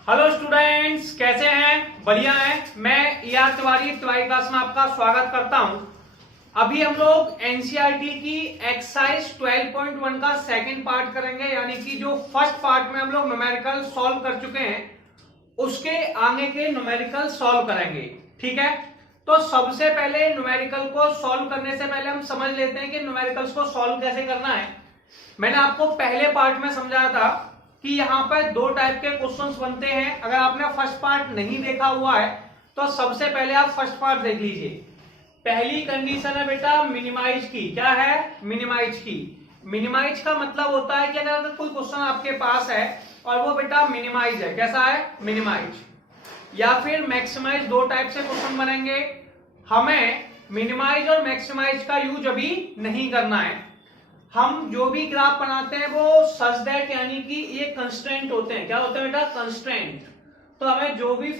Hello students, कैसे हैं? बढ़िया हैं। मैं ER तिवारी क्लास में आपका स्वागत करता हूं। अभी हम लोग एनसीईआरटी की एक्सरसाइज 12.1 का सेकंड पार्ट करेंगे, यानी कि जो फर्स्ट पार्ट में हम लोग न्यूमेरिकल सॉल्व कर चुके हैं उसके आगे के न्यूमेरिकल सॉल्व करेंगे। ठीक है, तो सबसे पहले न्यूमेरिकल को सॉल्व करने से पहले हम समझ लेते हैं कि न्यूमेरिकल्स को सॉल्व कैसे करना है। मैंने आपको पहले पार्ट में समझाया था कि यहाँ पर दो टाइप के क्वेश्चंस बनते हैं। अगर आपने फर्स्ट पार्ट नहीं देखा हुआ है तो सबसे पहले आप फर्स्ट पार्ट देख लीजिए। पहली कंडीशन है बेटा मिनिमाइज की। क्या है? मिनिमाइज की। मिनिमाइज का मतलब होता है कि अगर कोई क्वेश्चन आपके पास है और वो बेटा मिनिमाइज है। कैसा है? मिनिमाइज। या फिर मैक्सिमाइज। दो टाइप से क्वेश्चन बनेंगे। हमें मिनिमाइज और मैक्सिमाइज का यूज अभी नहीं करना है। हम जो भी ग्राफ बनाते हैं वो सच दैट, यानी कि ये कंस्ट्रेंट होते हैं। क्या होते हैं बेटा? कंस्ट्रेंट। तो हमें जो भी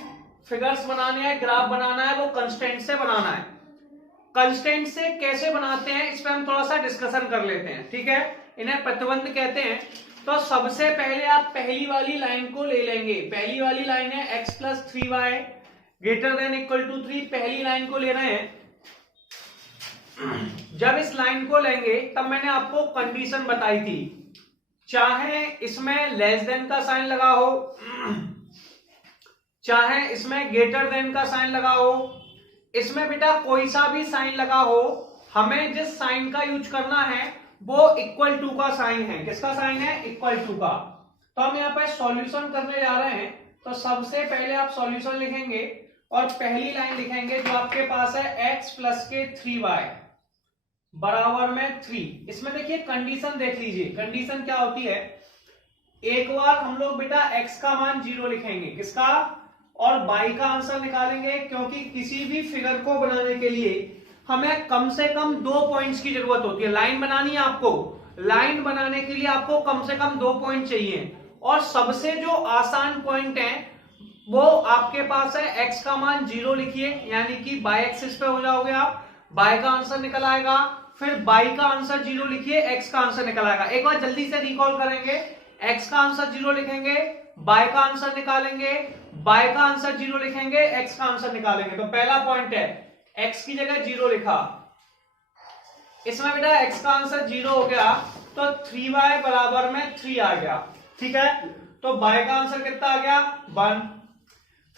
फिगर्स बनाने हैं, ग्राफ बनाना है, वो कंस्ट्रेंट से बनाना है। कंस्ट्रेंट से कैसे बनाते हैं इस पर हम थोड़ा सा डिस्कशन कर लेते हैं। ठीक है, इन्हें प्रतिबंध कहते हैं। तो सबसे पहले आप पहली वाली लाइन को ले लेंगे। पहली वाली लाइन है x + 3y greater than equal to 3। पहली लाइन को ले रहे हैं। जब इस लाइन को लेंगे तब मैंने आपको कंडीशन बताई थी, चाहे इसमें लेस देन का साइन लगा हो, चाहे इसमें ग्रेटर देन का साइन लगा हो, इसमें बेटा कोई सा भी साइन लगा हो, हमें जिस साइन का यूज करना है वो इक्वल टू का साइन है। किसका साइन है? इक्वल टू का। तो हम यहाँ पे सॉल्यूशन करने जा रहे हैं। तो सबसे पहले आप सॉल्यूशन लिखेंगे और पहली लाइन लिखेंगे जो आपके पास है x + 3y बराबर में 3। इसमें देखिए कंडीशन देख लीजिए। कंडीशन क्या होती है? एक बार हम लोग बेटा x का मान 0 लिखेंगे। किसका? और y का आंसर निकालेंगे, क्योंकि किसी भी फिगर को बनाने के लिए हमें कम से कम 2 पॉइंट्स की जरूरत होती है। लाइन बनानी है आपको, लाइन बनाने के लिए आपको कम से कम 2 पॉइंट चाहिए। और सबसे जो आसान पॉइंट है वो आपके पास है x का मान 0 लिखिए, यानी कि y एक्सिस पे हो जाओगे आप, y का आंसर निकल आएगा। फिर y का आंसर 0 लिखिए, x का आंसर निकल आएगा। एक बार जल्दी से रिकॉल करेंगे। x का आंसर 0 लिखेंगे, y का आंसर निकालेंगे, y का आंसर 0 लिखेंगे, x का आंसर निकालेंगे। तो पहला पॉइंट है x की जगह 0 लिखा, इसमें बेटा x का आंसर 0 हो गया तो 3y बराबर में 3 आ गया। ठीक है, तो y का आंसर कितना आ गया? 1।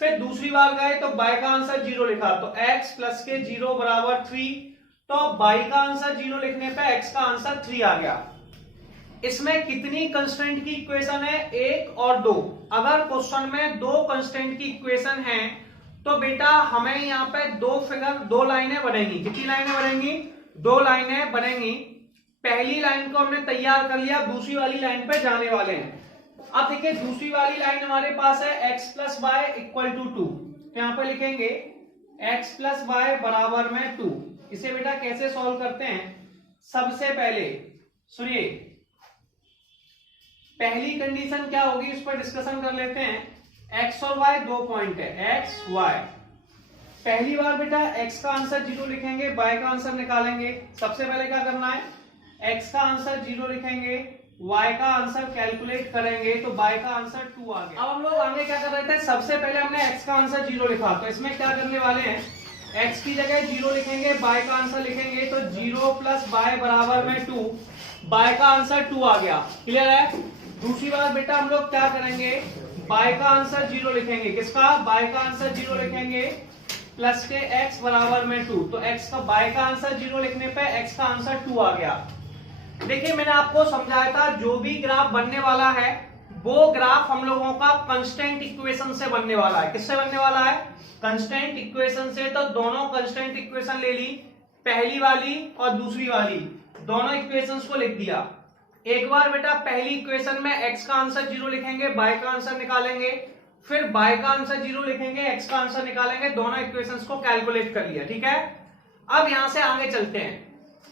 फिर दूसरी बार गए तो y का आंसर 0 लिखा, तो x + के 0 बराबर 3। तो y का आंसर 0 लिखने पे x का आंसर 3 आ गया। इसमें कितनी कंस्ट्रेंट की इक्वेशन है? 1 और 2। अगर क्वेश्चन में 2 कंस्ट्रेंट की इक्वेशन है तो बेटा हमें यहाँ पे 2 लाइनें बनेंगी। कितनी लाइनें बनेंगी? 2 लाइनें बनेंगी। पहली लाइन को हमने तैयार कर लिया, दूसरी वाली लाइन पे जाने वाले हैं। अब देखिए दूसरी वाली लाइन हमारे पास है x + y = 2। यहाँ पे लिखेंगे x + y बराबर में 2। इसे बेटा कैसे सॉल्व करते हैं? सबसे पहले सुनिए, पहली कंडीशन क्या होगी इस पर डिस्कशन कर लेते हैं। x और y 2 पॉइंट है, x y। पहली बार बेटा x का आंसर 0 लिखेंगे, y का आंसर निकालेंगे। सबसे पहले क्या करना है? x का आंसर 0 लिखेंगे, y का आंसर कैलकुलेट करेंगे, तो y का आंसर 2 आ गया। अब हम लोग आगे क्या कर रहे थे? सबसे पहले हमने x का आंसर 0 लिखा, तो इसमें क्या करने वाले हैं? x की जगह 0 लिखेंगे, y का आंसर लिखेंगे, तो 0 + y बराबर में 2। y का आंसर 2 आ गया। क्लियर है? दूसरी बार बेटा हम लोग क्या करेंगे? y का आंसर 0 लिखेंगे। किसका? y का आंसर 0 लिखेंगे प्लस के x बराबर में 2। तो x का y का आंसर 0 लिखने पे x का आंसर 2 आ गया। देखिए मैंने आपको समझाया था जो भी ग्राफ बनने वाला है वो ग्राफ हम लोगों का कंस्टेंट इक्वेशन से बनने वाला है। किससे बनने वाला है? कंस्टेंट इक्वेशन से। तो दोनों कंस्टेंट इक्वेशन ले ली, पहली वाली और दूसरी वाली, दोनों इक्वेशंस को लिख दिया। एक बार बेटा पहली इक्वेशन में x का आंसर 0 लिखेंगे, y का आंसर निकालेंगे, फिर y का आंसर 0 लिखेंगे, x का आंसर निकालेंगे। दोनों इक्वेशंस को कैलकुलेट कर लिया। ठीक है, अब यहां से आगे चलते हैं।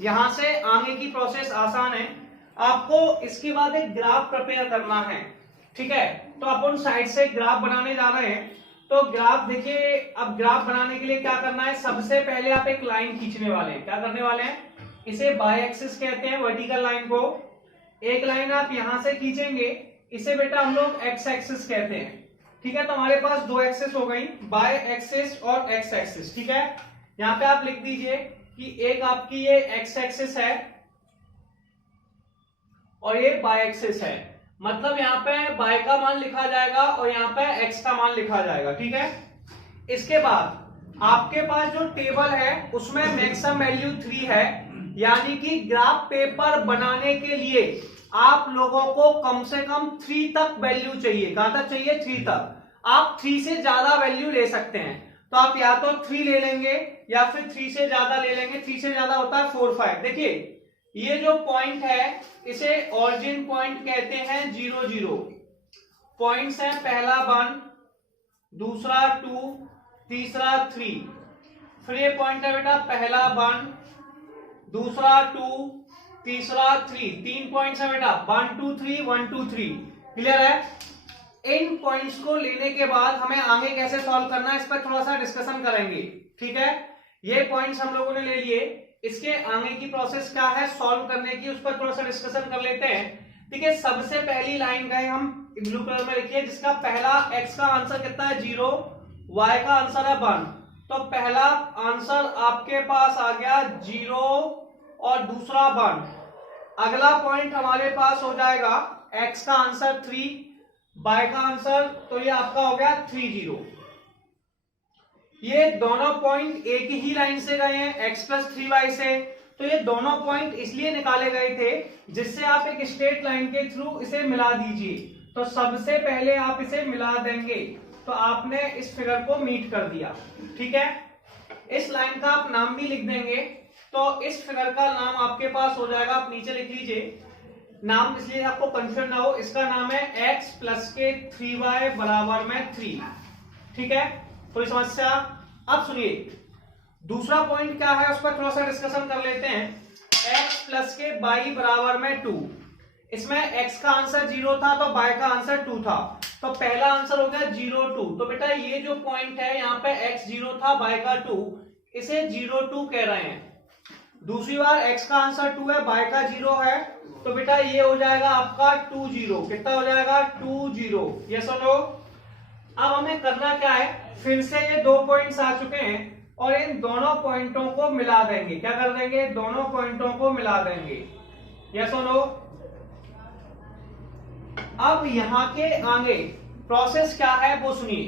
यहां से आगे की प्रोसेस आसान है। आपको इसके बाद एक ग्राफ प्रिपेयर करना है। ठीक है, तो अपन साइड से ग्राफ बनाने जा रहे हैं। तो ग्राफ देखिए, अब ग्राफ बनाने के लिए क्या करना है? सबसे पहले आप एक लाइन खींचने वाले हैं। क्या करने वाले हैं? इसे बाय एक्सिस कहते हैं, वर्टिकल लाइन को। एक लाइन आप यहां से खींचेंगे, इसे बेटा हम लोग एक्स एक्सिस कहते हैं। ठीक है, तो हमारे पास दो एक्सेस हो गई, बाय एक्सेस और एक्स एक्सेस। ठीक है, यहां पे आप लिख दीजिए कि एक आपकी ये एक्स एक्सेस है और ये बाय एक्सेस है, मतलब यहाँ पे बाय का मान लिखा जाएगा और यहाँ पे एक्स का मान लिखा जाएगा। ठीक है, इसके बाद आपके पास जो टेबल है उसमें मैक्सिमम वैल्यू 3 है, यानी कि ग्राफ पेपर बनाने के लिए आप लोगों को कम से कम 3 तक वैल्यू चाहिए। कहां तक चाहिए? 3 तक। आप 3 से ज्यादा वैल्यू ले सकते हैं, तो आप या तो 3 ले लेंगे या फिर 3 से ज्यादा ले लेंगे। 3 से ज्यादा होता है 4, 5। देखिए ये जो पॉइंट है इसे ऑरिजिन पॉइंट कहते हैं, 0, 0 पॉइंट्स है, पहला 1, दूसरा 2, तीसरा 3। फिर ये पॉइंट है बेटा, पहला 1, दूसरा 2, तीसरा 3। 3 पॉइंट्स है बेटा, 1 2 3, 1 2 3। क्लियर है? इन पॉइंट्स को लेने के बाद हमें आगे कैसे सॉल्व करना है इस पर थोड़ा सा डिस्कशन करेंगे। ठीक है, ये पॉइंट्स हम लोगों ने ले लिए, इसके आगे की प्रोसेस क्या है सॉल्व करने की, उस पर थोड़ा सा डिस्कशन कर लेते हैं। ठीक है, सबसे पहली लाइन गए हम ब्लू कलर में लिखिए, जिसका पहला x का आंसर कितना है 0, y का आंसर है 1, तो पहला आंसर आपके पास आ गया 0 और दूसरा 1। अगला पॉइंट हमारे पास हो जाएगा x का आंसर 3, y का आंसर, तो ये आपका हो गया 3 0। ये दोनों पॉइंट एक ही लाइन से गए हैं, x प्लस 3y से, तो ये दोनों पॉइंट इसलिए निकाले गए थे जिससे आप एक स्ट्रेट लाइन के थ्रू इसे मिला दीजिए। तो सबसे पहले आप इसे मिला देंगे तो आपने इस फिगर को मीट कर दिया। ठीक है, इस लाइन का आप नाम भी लिख देंगे, तो इस फिगर का नाम आपके पास हो जाएगा, आप नीचे लिख लीजिए नाम, इसलिए आपको कंफ्यूजन ना हो, इसका नाम है x प्लस के 3y बराबर में 3। ठीक है, कोई समस्या? अब सुनिए दूसरा पॉइंट क्या है उस पर थोड़ा सा डिस्कशन कर लेते हैं। x प्लस के y बराबर में 2, इसमें x का आंसर 0 था तो y का आंसर 2 था, तो पहला आंसर हो गया 0 2। तो बेटा ये जो पॉइंट है यहाँ पे x 0 था y का 2, इसे 0 2 कह रहे हैं। दूसरी बार x का आंसर 2 है, y का 0 है, तो बेटा ये हो जाएगा आपका 2 0। कितना हो जाएगा? 2 0। ये सुनो, अब हमें करना क्या है, फिर से ये दो पॉइंट्स आ चुके हैं और इन दोनों पॉइंटों को मिला देंगे। क्या कर देंगे? दोनों पॉइंटों को मिला देंगे। ये सुनो, अब यहां के आगे प्रोसेस क्या है वो सुनिए।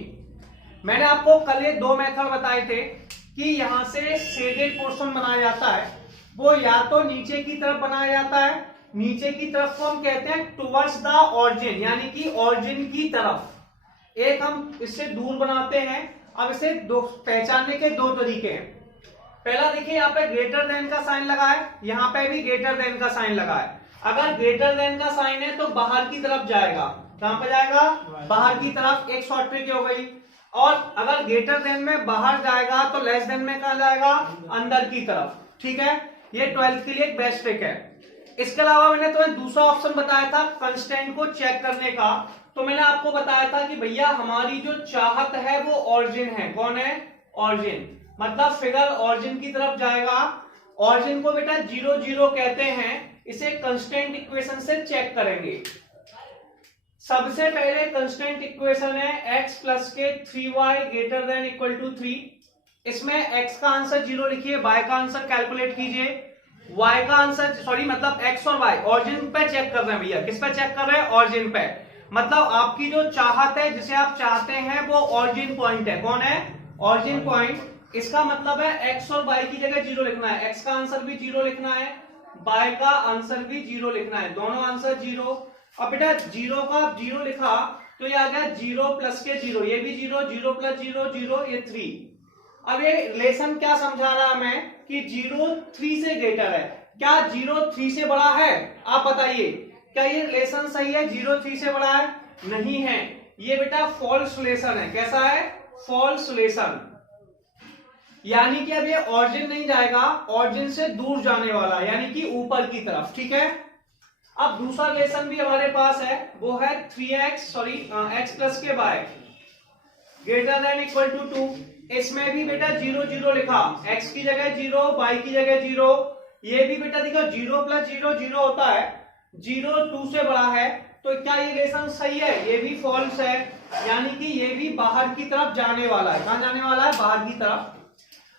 मैंने आपको कल ये दो मेथड बताए थे कि यहां से शेडेड पोर्शन बनाया जाता है, वो या तो नीचे की तरफ बनाया जाता है, नीचे की तरफ को हम कहते हैं टुवर्ड्स द ऑरिजिन, यानी कि ऑरिजिन की तरफ। एक हम इससे दूर बनाते हैं। अब इसे पहचानने के दो तरीके हैं। पहला देखिए, यहाँ पे ग्रेटर देन का साइन लगा है, यहाँ पे भी ग्रेटर देन का साइन लगा है। अगर ग्रेटर देन का साइन है तो बाहर की तरफ जाएगा। कहां पे जाएगा? बाहर की तरफ। एक शॉर्ट ट्रिक हो गई। और अगर ग्रेटर देन में बाहर जाएगा तो लेस देन में कहां जाएगा? अंदर की तरफ। ठीक है, ये 12th के लिए एक बेस्ट ट्रिक है। इसके अलावा मैंने तुम्हें दूसरा ऑप्शन बताया था कंस्टेंट को चेक करने का, तो मैंने आपको बताया था कि भैया हमारी जो चाहत है वो ऑरिजिन है। कौन है? ऑरिजिन। मतलब फिगर ऑरिजिन की तरफ जाएगा। ऑरिजिन को बेटा 0 0 कहते हैं। इसे कंस्टेंट इक्वेशन से चेक करेंगे। सबसे पहले कंस्टेंट इक्वेशन है x प्लस के 3y greater than equal to 3। इसमें x का आंसर 0 लिखिए, y का आंसर कैलकुलेट कीजिए। y का आंसर मतलब x और y ऑरिजिन पे चेक कर रहे हैं भैया। किस पे चेक कर रहे हैं? ऑरिजिन पे। मतलब आपकी जो चाहत है, जिसे आप चाहते हैं, वो ऑरिजिन पॉइंट है। कौन है? Origin point. इसका मतलब है x और y की जगह 0 लिखना है। x का आंसर भी 0 लिखना है, y का आंसर भी 0 लिखना है। दोनों आंसर 0। अब बेटा 0 का 0 लिखा तो ये आ गया 0 प्लस के 0, ये भी 0, 0 प्लस 0 0, ये 3। अब ये रिलेशन क्या समझा रहा है हमें कि 0 3 से ग्रेटर है। क्या 0 3 से बड़ा है? आप बताइए, क्या ये रिलेशन सही है? 0 3 से बड़ा है? नहीं है, ये बेटा फॉल्स रिलेशन है। कैसा है? False relation. यानी कि अब ये ऑरिजिन नहीं जाएगा, ऑरिजिन से दूर जाने वाला, यानी कि ऊपर की तरफ। ठीक है, अब दूसरा रिलेशन भी हमारे पास है, वो है x प्लस के y greater than equal to 2। इसमें भी बेटा 0 0 लिखा, x की जगह 0, y की जगह 0। ये भी बेटा देखो 0 प्लस 0 0 होता है, 0 2 से बड़ा है, तो क्या ये रिलेशन सही है? ये भी फॉल्स है, यानी कि ये भी बाहर की तरफ जाने वाला है। कहां जाने वाला है? बाहर की तरफ।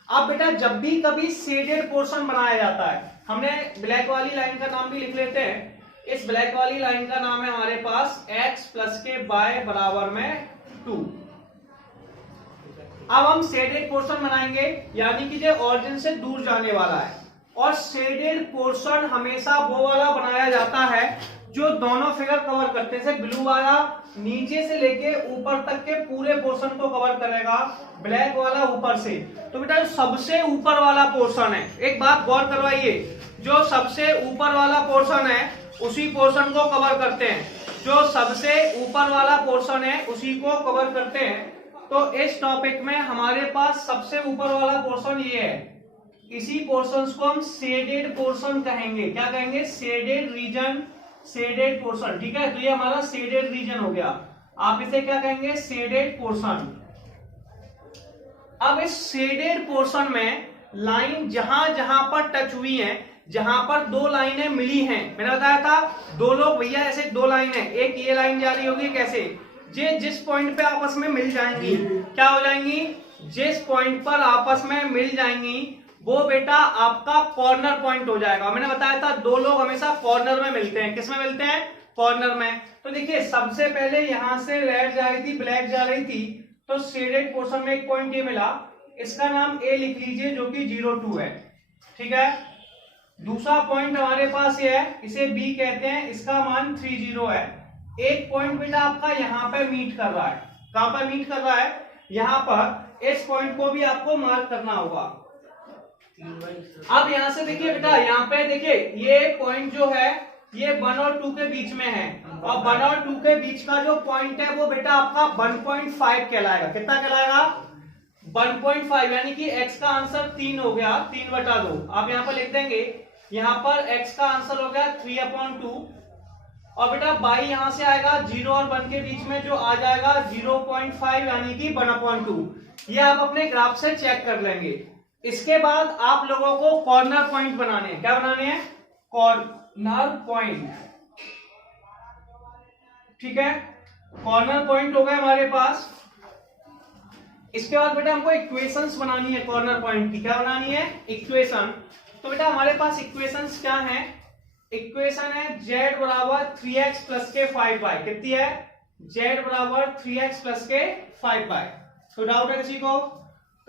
अब बेटा जब भी कभी शेडेड पोर्शन बनाया जाता है, हमने ब्लैक वाली लाइन का नाम भी लिख लेते हैं। इस ब्लैक वाली लाइन का नाम है हमारे पास x प्लस के बाय बराबर में 2। अब हम शेडेड पोर्शन बनाएंगे, यानी कि जो ऑरिजिन से दूर जाने वाला है। और शेडेड पोर्शन हमेशा वो वाला बनाया जाता है जो दोनों फिगर कवर करते हैं। ब्लू वाला नीचे से लेके ऊपर तक के पूरे पोर्शन को कवर करेगा, ब्लैक वाला ऊपर से। तो बेटा सबसे ऊपर वाला पोर्शन है, एक बात गौर करवाइए, जो सबसे ऊपर वाला पोर्शन है उसी पोर्शन को कवर करते हैं। जो सबसे ऊपर वाला पोर्शन है उसी को कवर करते हैं। तो इस टॉपिक में हमारे पास सबसे ऊपर वाला पोर्शन ये है। इसी पोर्शन को हम शेडेड पोर्शन कहेंगे। क्या कहेंगे? Shaded region, shaded portion. ठीक है, तो ये हमारा शेडेड रीजन हो गया। आप इसे क्या कहेंगे? Shaded portion. अब इस शेडेड पोर्शन में लाइन जहां जहां पर टच हुई है, जहां पर दो लाइनें मिली हैं, मैंने बताया था दो लोग भैया ऐसे दो लाइन है, एक ये लाइन जा रही होगी कैसे, ये जिस पॉइंट पे आपस में मिल जाएंगी क्या हो जाएंगी? जिस पॉइंट पर आपस में मिल जाएंगी वो बेटा आपका कॉर्नर पॉइंट हो जाएगा। मैंने बताया था दो लोग हमेशा कॉर्नर में मिलते हैं। किस में मिलते हैं? कॉर्नर में। तो देखिए सबसे पहले यहां से रेड जा रही थी, ब्लैक जा रही थी, तो शेडेड पोर्शन में एक पॉइंट ये मिला, इसका नाम ए लिख लीजिए जो कि 0,2 है। ठीक है, दूसरा पॉइंट हमारे पास ये है, इसे बी कहते हैं, इसका मान 30 है। एक पॉइंट बेटा आपका यहाँ पे मीट कर रहा है। कहां पर मीट कर रहा है? यहाँ पर। इस पॉइंट को भी आपको मार्क करना होगा। अब यहां से देखिए बेटा, यहाँ पे देखिए ये पॉइंट जो है ये 1 और 2 के बीच में है, और 1 और 2 के बीच का जो पॉइंट है वो बेटा आपका 1.5 कहलाएगा। कितना कहलाएगा? 1.5, यानी कि x का आंसर 3 हो गया, 3/2। आप यहाँ पर लिख देंगे, यहाँ पर x का आंसर हो गया 3/2, और बेटा बाई यहां से आएगा 0 और 1 के बीच में जो आ जाएगा 0.5, यानी कि 1/2। ये आप अपने ग्राफ से चेक कर लेंगे। इसके बाद आप लोगों को कॉर्नर पॉइंट बनाने हैं। क्या बनाने हैं? Corner point. ठीक है, कॉर्नर पॉइंट हो गए हमारे पास। इसके बाद बेटा हमको इक्वेशंस बनानी है कॉर्नर पॉइंट की। क्या बनानी है? इक्वेशन। तो बेटा हमारे पास इक्वेशंस क्या है? इक्वेशन है z बराबर 3x प्लस के 5y। कितनी है? z बराबर 3x प्लस के 5y। तो डाउट है किसी को?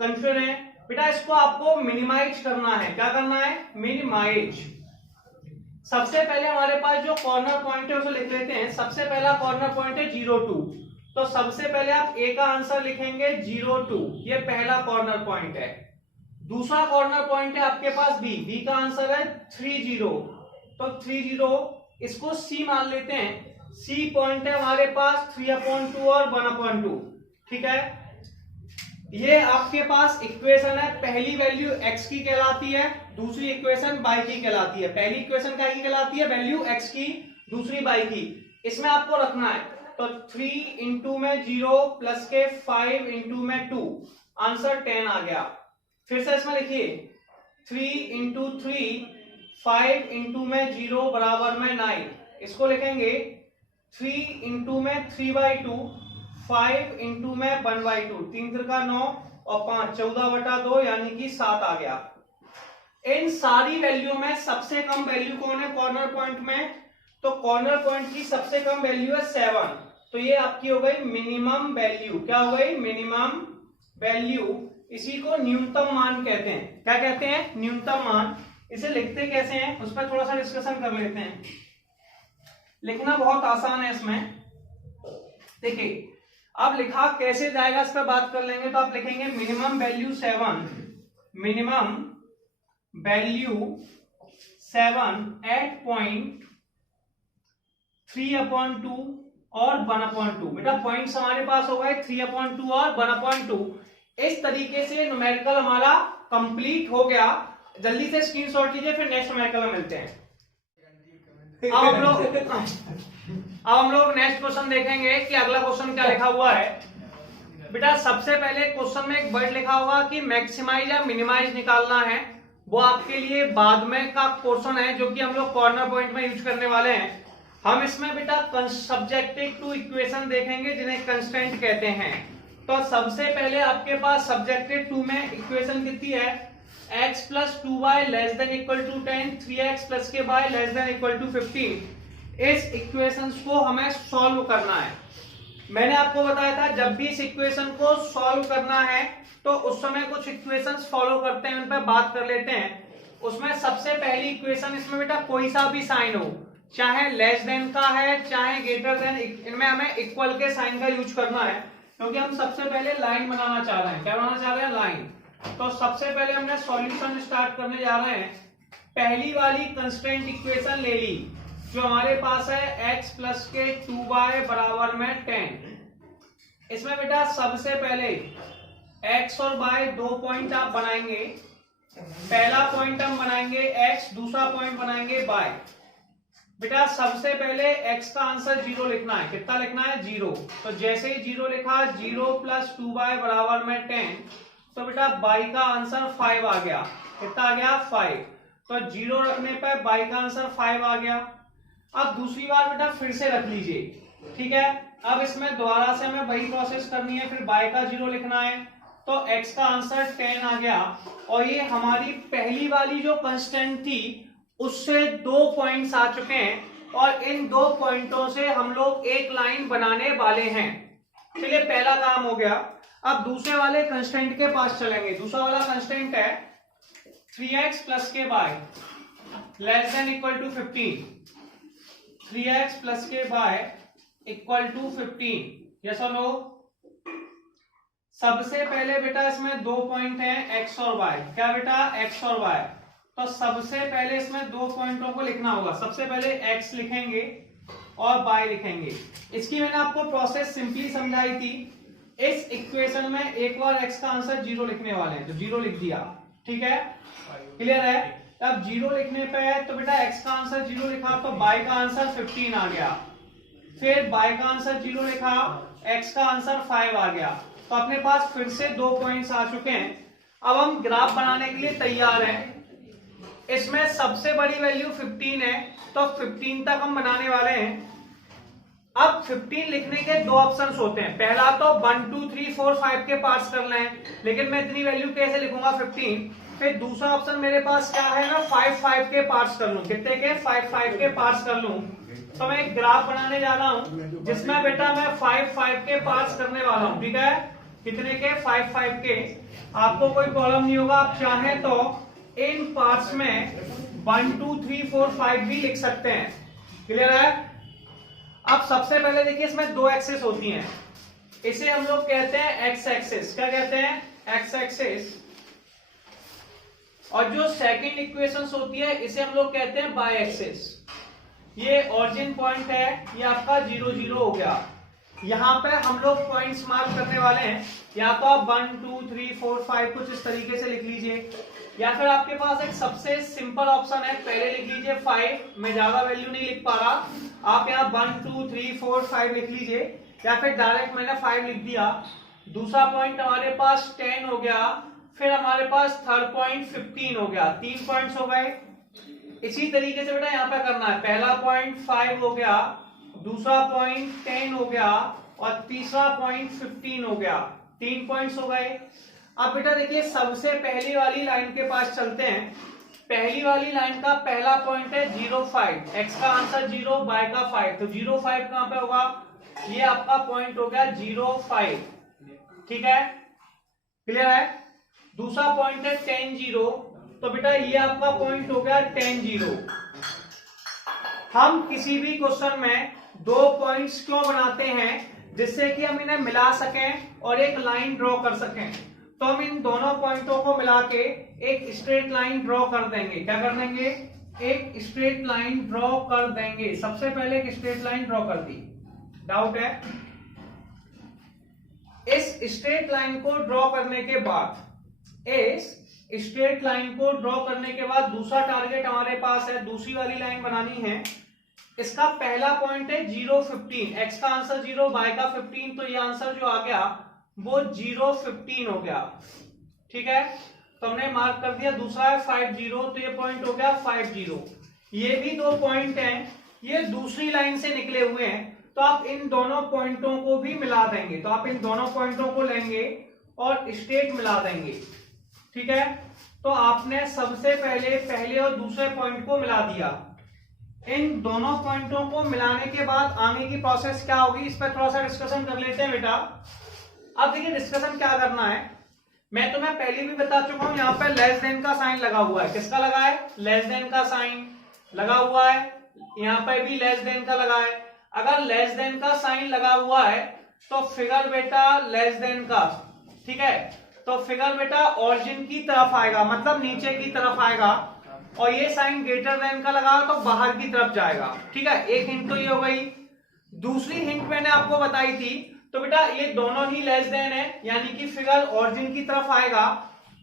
कंफ्यूजन है? बेटा इसको आपको मिनिमाइज करना है। क्या करना है? मिनिमाइज। सबसे पहले हमारे पास जो कॉर्नर पॉइंट है उसे लिख लेते हैं। सबसे पहला कॉर्नर पॉइंट है 0,2। तो सबसे पहले आप a का आंसर लिखेंगे 0,2, ये पहला कॉर्नर पॉइंट है। दूसरा कॉर्नर पॉइंट है आपके पास b का आंसर है 30। तो 30 इसको c मान लेते हैं। c पॉइंट है हमारे पास 3/2 और 1/2। ठीक है, ये आपके पास इक्वेशन है। पहली वैल्यू x की कहलाती है, दूसरी इक्वेशन y की कहलाती है। पहली इक्वेशन क्या की कहलाती है? वैल्यू x की, दूसरी y की। इसमें आपको रखना है तो 3 इंटू में 0 प्लस के 5 इंटू में 2, आंसर 10 आ गया। फिर से इसमें लिखिए 3 इंटू 3, 5 इंटू में 0 बराबर में 9। इसको लिखेंगे 3 इंटू में 3/2, 5 इंटू में 1/2, 3 का 9 और 5 14/2, यानी कि 7 आ गया। इन सारी वैल्यू में सबसे कम वैल्यू कौन है कॉर्नर पॉइंट में? तो कॉर्नर पॉइंट की सबसे कम वैल्यू है 7। तो ये आपकी हो गई मिनिमम वैल्यू। क्या हो गई? Minimum value. इसी को न्यूनतम मान कहते हैं। क्या कहते हैं? न्यूनतम मान। इसे लिखते कैसे हैं उस पर थोड़ा सा डिस्कशन कर लेते हैं। लिखना बहुत आसान है इसमें। देखिए अब लिखा कैसे जाएगा इस पर बात कर लेंगे। तो आप लिखेंगे minimum value 7, minimum value 7 at point 3/2 और 1/2। बेटा पॉइंट्स हमारे पास हो गए 3/2 और 1/2। इस तरीके से न्यूमेरिकल हमारा कंप्लीट हो गया। जल्दी से स्क्रीनशॉट लीजिए, फिर नेक्स्ट न्यूमेरिकल में मिलते हैं। अब हम लोग नेक्स्ट क्वेश्चन देखेंगे कि अगला क्वेश्चन क्या लिखा हुआ है। बेटा सबसे पहले क्वेश्चन में एक वर्ड लिखा होगा कि मैक्सिमाइज या मिनिमाइज निकालना है। वो आपके लिए बाद में का क्वेश्चन है जो कि हम लोग कॉर्नर पॉइंट में यूज करने वाले हैं। हम इसमें बेटा सब्जेक्टिव टू इक्वेशन देखेंगे जिन्हें कंस्टेंट कहते हैं। तो सबसे पहले आपके पास सब्जेक्टिव टू में इक्वेशन कितनी है, x plus 2y less than equal to 10, 3x plus के y less than equal to 15। इस इक्वेशन को हमें सॉल्व करना है। मैंने आपको बताया था जब भी इस इक्वेशन को सॉल्व करना है तो उस समय कुछ इक्वेशंस फॉलो करते हैं, उन पर बात कर लेते हैं। उसमें सबसे पहली इक्वेशन, इसमें बेटा कोई सा भी साइन हो, चाहे लेस देन का है चाहे ग्रेटर देन, इनमें हमें इक्वल के साइन का यूज करना है, क्योंकि हम सबसे पहले लाइन बनाना चाह रहे हैं। क्या बनाना चाह रहे हैं, लाइन। तो सबसे पहले हमने सॉल्यूशन स्टार्ट करने जा रहे हैं। पहली वाली कंस्ट्रेंट इक्वेशन ले ली जो हमारे पास है x प्लस के 2y बराबर में 10। इसमें बेटा सबसे पहले x और y दो पॉइंट आप बनाएंगे। पहला पॉइंट हम बनाएंगे x, दूसरा पॉइंट बनाएंगे y। बेटा सबसे पहले x का आंसर 0 लिखना है। कितना लिखना है, 0। तो जैसे ही 0 लिखा, 0 प्लस 2y बराबर में 10, तो बेटा y का आंसर 5 आ गया। कितना आ गया, 5। तो 0 रखने पर y का आंसर 5 आ गया। अब दूसरी बार बेटा फिर से रख लीजिए, ठीक है। अब इसमें दोबारा से हमें वही प्रोसेस करनी है, फिर y का 0 लिखना है, तो x का आंसर 10 आ गया। और ये हमारी पहली वाली जो कंस्टेंट थी उससे 2 पॉइंट्स आ चुके हैं, और इन 2 पॉइंटों से हम लोग एक लाइन बनाने वाले हैं। चलिए पहला काम हो गया। अब दूसरे वाले कंस्टेंट के पास चलेंगे। दूसरा वाला कंस्टेंट है 3x प्लस के y less than equal to 15। 3x plus के y इक्वल टू 15। यस और नो। सबसे पहले बेटा इसमें 2 पॉइंट हैं x और y। क्या बेटा, x और y। तो सबसे पहले इसमें 2 पॉइंटों को लिखना होगा। सबसे पहले x लिखेंगे और y लिखेंगे। इसकी मैंने आपको प्रोसेस सिंपली समझाई थी। इस इक्वेशन में एक बार x का आंसर 0 लिखने वाले हैं, तो 0 लिख दिया, ठीक है, क्लियर है। अब 0 लिखने पे तो बेटा x का आंसर 0 लिखा, तो y का आंसर 15 आ गया। फिर y का आंसर 0 लिखा, x का आंसर 5 आ गया। तो अपने पास फिर से 2 पॉइंट्स आ चुके हैं। अब हम ग्राफ बनाने के लिए तैयार हैं। इसमें सबसे बड़ी वैल्यू 15 है, तो 15 तक हम बनाने वाले हैं। अब 15 लिखने के 2 ऑप्शंस होते हैं। पहला तो 1 2 3 4 5 के पार्ट्स करना है, लेकिन मैं इतनी वैल्यू कैसे लिखूंगा, 15। फिर दूसरा ऑप्शन मेरे पास क्या है ना, 5 5 के पार्ट्स कर लूं। कितने के, 5 5 के पार्ट्स कर लूं। तो मैं एक ग्राफ बनाने जा रहा हूं जिसमें बेटा मैं 5 5 के पार्ट्स करने वाला हूं, ठीक है। कितने के, 5 5 के। आपको कोई प्रॉब्लम नहीं होगा, आप चाहें तो इन पार्ट्स में 1 2 3 4 5 भी लिख सकते हैं, क्लियर है। अब सबसे पहले देखिए इसमें 2 एक्सिस होती हैं। इसे हम लोग कहते हैं एक्स एक्सिस। क्या कहते हैं, एक्स एक्सिस। और जो सेकंड इक्वेशन होती है इसे हम लोग कहते हैं बाय एक्सिस। ये ओरिजिन पॉइंट है, ये आपका 0 0 हो गया। यहाँ पे हम लोग पॉइंट्स मार्क करने वाले हैं। या तो आप 1 2 3 4 5 कुछ इस तरीके से लिख लीजिए, या फिर आपके पास एक सबसे सिंपल ऑप्शन है, पहले लिख लीजिए 5। मैं ज्यादा वैल्यू नहीं लिख पा रहा, आप यहाँ 1 2 3 4 5 लिख लीजिए, या फिर डायरेक्ट मैंने 5 लिख दिया। दूसरा पॉइंट हमारे पास 10 हो गया, फिर हमारे पास थर्ड पॉइंट 15 हो गया। 3 पॉइंट्स हो गए। इसी तरीके से बेटा यहाँ पे करना है। पहला पॉइंट 5 हो गया, दूसरा पॉइंट 10 हो गया, और तीसरा पॉइंट 15 हो गया। 3 पॉइंट्स हो गए। अब बेटा देखिए सबसे पहली वाली लाइन के पास चलते हैं। पहली वाली लाइन का पहला पॉइंट है 0 5। x का आंसर 0, y का 5, तो 0 5 कहां पे होगा, ये आपका पॉइंट हो गया 0 5, ठीक है, क्लियर है। दूसरा पॉइंट है 10 0, तो बेटा ये आपका पॉइंट हो गया 10 0। हम किसी भी क्वेश्चन में 2 पॉइंट्स क्यों बनाते हैं, जिससे कि हम इन्हें मिला सकें और एक लाइन ड्रॉ कर सकें। तो हम इन दोनों पॉइंटों को मिला के एक स्ट्रेट लाइन ड्रॉ कर देंगे। क्या कर देंगे, एक स्ट्रेट लाइन ड्रॉ कर देंगे। सबसे पहले एक स्ट्रेट लाइन ड्रॉ कर दी, डाउट है। इस स्ट्रेट लाइन को ड्रॉ करने के बाद, दूसरा टारगेट हमारे पास है, दूसरी वाली लाइन बनानी है। इसका पहला पॉइंट है 0 15। x का आंसर 0, y का 15, तो ये आंसर जो आ गया वो 0 15 हो गया, ठीक है। तो हमने मार्क कर दिया। दूसरा है 5 0, तो ये पॉइंट हो गया 5 0। ये भी 2 पॉइंट हैं, ये दूसरी लाइन से निकले हुए हैं, तो आप इन दोनों पॉइंटों को भी मिला देंगे। तो आप इन दोनों पॉइंटों को लेंगे और स्ट्रेट मिला देंगे, ठीक है। तो आपने सबसे पहले और दूसरे पॉइंट को मिला दिया। इन दोनों पॉइंटों को मिलाने के बाद आगे की प्रोसेस क्या होगी, इस पर थोड़ा सा डिस्कशन कर लेते हैं बेटा। अब देखिए डिस्कशन क्या करना है, मैं तुम्हें पहले भी बता चुका हूं, यहाँ पर लेस देन का साइन लगा हुआ है। किसका लगा है, लेस देन का साइन लगा हुआ है। यहाँ पर भी लेस देन का लगा है। अगर लेस देन का साइन लगा हुआ है तो फिगर बेटा लेस देन का, ठीक है, तो फिगर बेटा ऑरिजिन की तरफ आएगा, मतलब नीचे की तरफ आएगा। और ये साइन ग्रेटर देन का लगा तो बाहर की तरफ जाएगा, ठीक है। एक हिंट तो ये हो गई। दूसरी हिंट मैंने आपको बताई थी, तो बेटा ये दोनों ही लेस देन है, यानी कि फिगर ऑरिजिन की तरफ आएगा।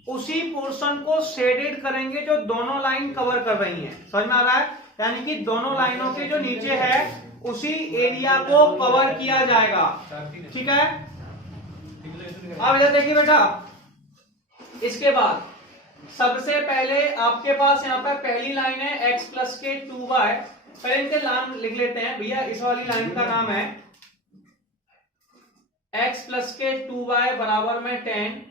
उसी पोर्शन को शेडेड करेंगे जो दोनों लाइन कवर कर रही हैं। समझ में आ रहा है, यानी कि दोनों लाइनों के जो नीचे है उसी एरिया को कवर किया जाएगा, ठीक है। अब इधर देखिए बेटा, इसके बाद सबसे पहले आपके पास यहाँ पर पहली लाइन है x प्लस के 2y। पहले इनके नाम लिख लेते हैं भैया। इस वाली लाइन का नाम है x प्लस के 2y बराबर में 10,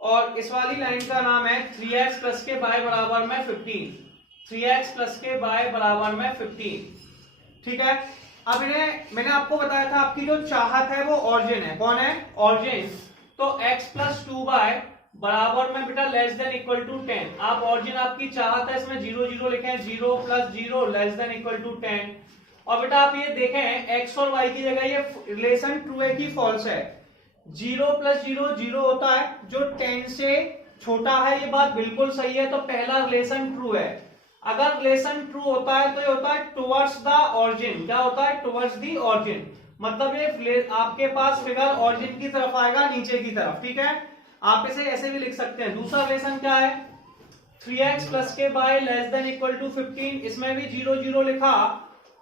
और इस वाली लाइन का नाम है 3x प्लस के y बराबर में 15। 3x प्लस के y बराबर में 15, ठीक है। अब इन्हें मैंने आपको बताया था, आपकी जो चाहत है वो ऑरिजिन है। कौन है, ऑरिजिन। तो x प्लस 2y बराबर में बेटा लेस देन इक्वल टू 10। आप ऑरिजिन आपकी चाहत है, इसमें 0 0 लिखें, 0 plus 0 less than equal to 10। और बेटा आप ये देखें x और y की जगह ये रिलेशन ट्रू है कि फॉल्स है। 0 प्लस 0 0 होता है, जो 10 से छोटा है, ये बात बिल्कुल सही है। तो पहला रिलेशन ट्रू है। अगर रिलेशन ट्रू होता है तो ये होता है टुवर्ड्स द ऑरिजिन। क्या होता है, टुवर्ड्स द ऑरिजिन, मतलब ये आपके पास फिगर ऑरिजिन की तरफ आएगा, नीचे की तरफ, ठीक है। आप इसे ऐसे भी लिख सकते हैं। दूसरा रिलेशन क्या है, 3x प्लस के by less than equal to 15। इसमें भी 0 0 लिखा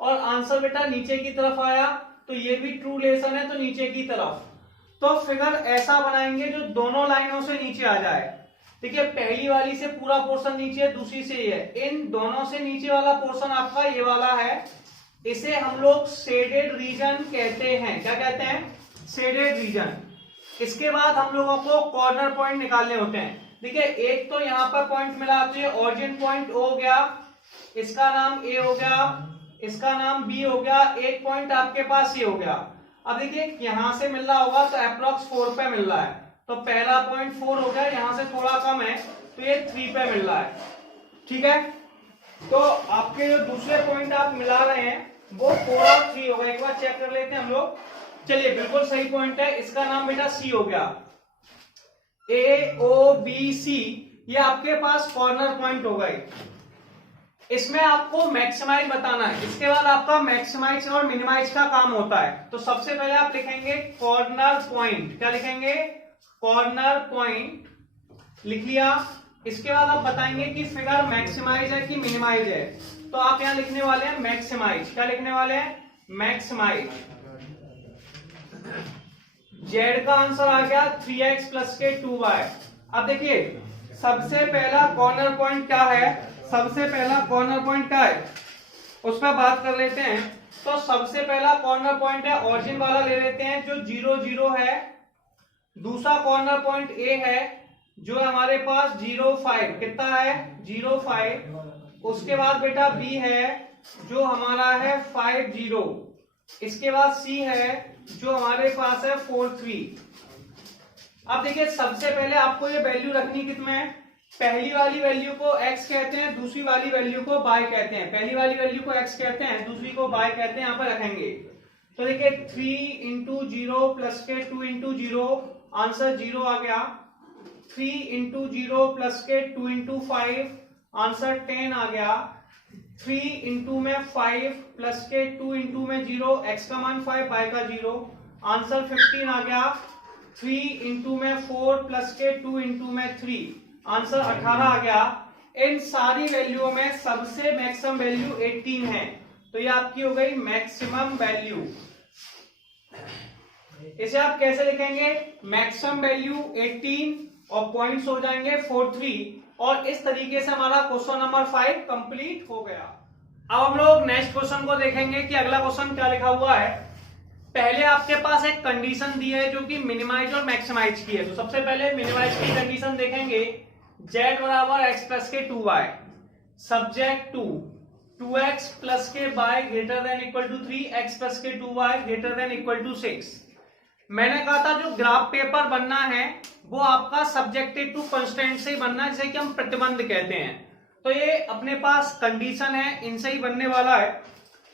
और आंसर बेटा नीचे की तरफ आया, तो ये भी ट्रू रिलेशन है, तो नीचे की तरफ। तो फिगर ऐसा बनाएंगे जो दोनों लाइनों से नीचे आ जाए। देखिए पहली वाली से पूरा पोर्शन नीचे है, दूसरी से ये है। इन दोनों से नीचे वाला पोर्शन आपका ये वाला है, इसे हम लोग शेडेड रीजन कहते हैं। क्या कहते हैं, शेडेड रीजन। इसके बाद हम लोगों को कॉर्नर पॉइंट निकालने होते हैं। देखिए एक तो यहाँ पर पॉइंट मिला, तो ये ऑरिजिन पॉइंट O हो गया, इसका नाम A हो गया, इसका नाम B हो गया, एक पॉइंट आपके पास ये हो गया। अब देखिए यहां से मिल रहा होगा तो अप्रोक्स 4 पे मिल रहा है, तो पहला पॉइंट 4 हो गया, यहां से थोड़ा कम है तो ये 3 पे मिल रहा है, ठीक है। तो आपके जो दूसरे पॉइंट आप मिला रहे हैं वो 4 और 3 होगा। एक बार चेक कर लेते हैं हम लोग। चलिए बिल्कुल सही पॉइंट है, इसका नाम बेटा C हो गया। AOBC ये आपके पास कॉर्नर पॉइंट हो गए। इसमें आपको मैक्सिमाइज बताना है, इसके बाद आपका मैक्सिमाइज और मिनिमाइज का काम होता है। तो सबसे पहले आप लिखेंगे कॉर्नर पॉइंट। क्या लिखेंगे, कॉर्नर पॉइंट लिख लिया। इसके बाद आप बताएंगे कि फिगर मैक्सिमाइज है कि मिनिमाइज है। तो आप यहां लिखने वाले हैं मैक्सिमाइज। क्या लिखने वाले हैं, मैक्सिमाइज। Z का आंसर आ गया 3x प्लस के 2y। अब देखिए सबसे पहला कॉर्नर पॉइंट क्या है, सबसे पहला कॉर्नर पॉइंट क्या है उस पर बात कर लेते हैं। तो सबसे पहला कॉर्नर पॉइंट है ऑरिजिन वाला, ले लेते हैं जो 0 0 है। दूसरा कॉर्नर पॉइंट A है जो हमारे पास 0 5, कितना है 0 5। उसके बाद बेटा B है जो हमारा है 5 0। इसके बाद C है जो हमारे पास है 4 3। अब देखिए सबसे पहले आपको ये वैल्यू रखनी कितने, पहली वाली वैल्यू को x कहते हैं, दूसरी वाली वैल्यू को y कहते हैं। पहली वाली वैल्यू को x कहते हैं, दूसरी को y कहते हैं। यहाँ पर रखेंगे तो देखिए 3 इंटू 0 प्लस के 2 इंटू 0, आंसर 0 आ गया। 3 इंटू 0 प्लस के 2 इंटू 5, आंसर 10 आ गया। 3 इंटू में 5 प्लस के 2 इंटू में 0, x का मान 5 y का 0, आंसर 15 आ गया। 3 इंटू में 4 प्लस के 2 इंटू में 3, आंसर 18 आ गया। इन सारी वैल्यूओं में सबसे मैक्सिमम वैल्यू 18 है, तो ये आपकी हो गई मैक्सिमम वैल्यू। इसे आप कैसे लिखेंगे, मैक्सिमम वैल्यू 18 और पॉइंट्स हो जाएंगे 4 3। और इस तरीके से हमारा क्वेश्चन नंबर 5 कंप्लीट हो गया। अब हम लोग नेक्स्ट क्वेश्चन को देखेंगे कि अगला क्वेश्चन क्या लिखा हुआ है। पहले आपके पास एक कंडीशन दी है जो कि मिनिमाइज और मैक्सिमाइज की है। तो सबसे पहले मिनिमाइज की कंडीशन देखेंगे, z बराबर x प्लस के 2y subject to 2x plus के y greater than equal to 3, x plus के 2y greater than equal to 6। मैंने कहा था जो ग्राफ पेपर बनना है वो आपका सब्जेक्टेड टू कंस्टेंट से ही बनना है, जिसे कि हम प्रतिबंध कहते हैं। तो ये अपने पास कंडीशन है, इनसे ही बनने वाला है।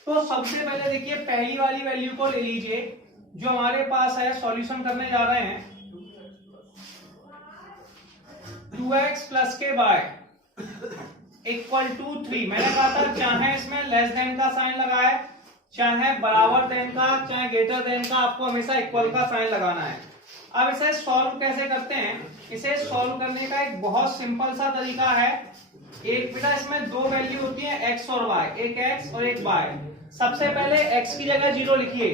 तो सबसे पहले देखिए पहली वाली वैल्यू को ले लीजिए जो हमारे पास है, सॉल्यूशन करने जा रहे हैं। 2x प्लस के y इक्वल टू 3। मैंने कहा था चाहे इसमें लेस देन का साइन लगाए, चाहे बराबर देन का, चाहे ग्रेटर देन का, आपको हमेशा इक्वल का साइन लगाना है। अब इसे सॉल्व कैसे करते हैं? इसे सॉल्व करने का एक बहुत सिंपल सा तरीका है। एक बेटा इसमें दो वैल्यू होती है x और y, एक x और एक y। सबसे पहले x की जगह 0 लिखिए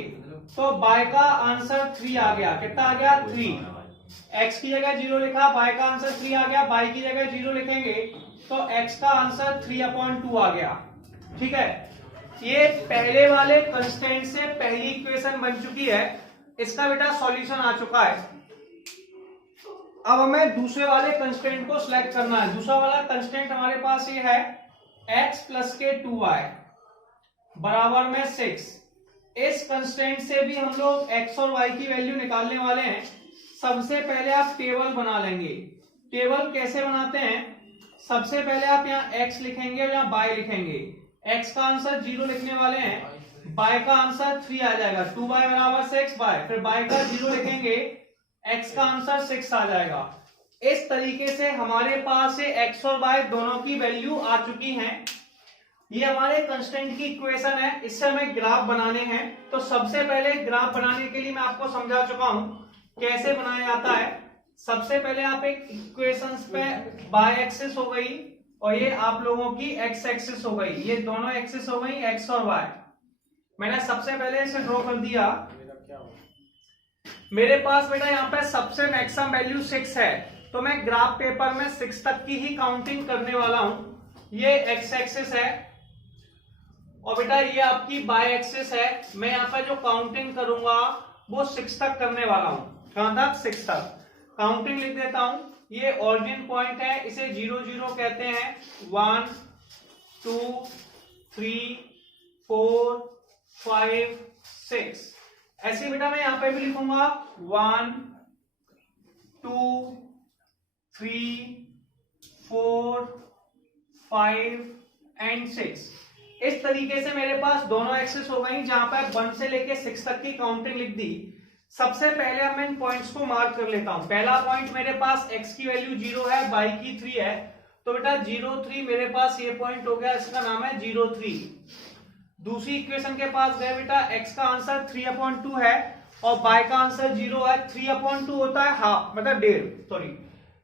तो y का आंसर 3 आ गया। कितना आ गया? 3। x की जगह 0 लिखा, y का आंसर 3 आ गया। y की जगह 0 लिखेंगे तो x का आंसर 3/2 आ गया। ठीक है, ये पहले वाले कंस्टेंट से पहली इक्वेशन बन चुकी है, इसका बेटा सॉल्यूशन आ चुका है। अब हमें दूसरे वाले कंस्टेंट को सिलेक्ट करना है। दूसरा वाला कंस्टेंट हमारे पास ये है x प्लस के 2y बराबर में 6। इस कंस्टेंट से भी हम लोग x और y की वैल्यू निकालने वाले हैं। सबसे पहले आप टेबल बना लेंगे। टेबल कैसे बनाते हैं? सबसे पहले आप यहाँ x लिखेंगे और यहाँ y लिखेंगे। x का आंसर 0 लिखने वाले हैं, y का आंसर 3 आ जाएगा। 2y बराबर 6y, फिर y का 0 लिखेंगे, x का आंसर 6 आ जाएगा। इस तरीके से हमारे पास से x और y दोनों की वैल्यू आ चुकी हैं। ये हमारे कंस्टेंट की इक्वेशन है, इससे हमें ग्राफ बनाने हैं। तो सबसे पहले ग्राफ बनाने के लिए मैं आपको समझा चुका हूं कैसे बनाया जाता है। सबसे पहले आप एक इक्वेशन पे y एक्सिस हो गई और ये आप लोगों की x एक्सिस हो गई, ये दोनों एक्सिस हो गई x और y। मैंने सबसे पहले इसे ड्रॉ कर दिया। मेरे पास बेटा यहाँ पे सबसे मैक्सिमम वैल्यू 6 है, तो मैं ग्राफ पेपर में 6 तक की ही काउंटिंग करने वाला हूं। ये x एक्सिस है और बेटा ये आपकी y एक्सिस है। मैं यहाँ पे जो काउंटिंग करूंगा वो 6 तक करने वाला हूं। कहां तक? 6 तक। काउंटिंग लिख देता हूं। ये ओरिजिन पॉइंट है, इसे 0 0 कहते हैं। 1 2 3 4 5 6। ऐसे बेटा मैं यहां पे भी लिखूंगा 1 2 3 4 5 एंड 6। इस तरीके से मेरे पास दोनों एक्सेस हो गई, जहां पर 1 से लेके 6 तक की काउंटिंग लिख दी। सबसे पहले अब मैं इन पॉइंट्स को मार्क कर लेता हूं। पहला पॉइंट मेरे पास x की वैल्यू 0 है, y की 3 है, तो बेटा 0 3 मेरे पास ये पॉइंट हो गया, इसका नाम है 0 3। दूसरी इक्वेशन के पास गए बेटा, x का आंसर 3/2 है और y का आंसर 0 है। 3/2 होता है हाफ, मतलब 1.5, सॉरी,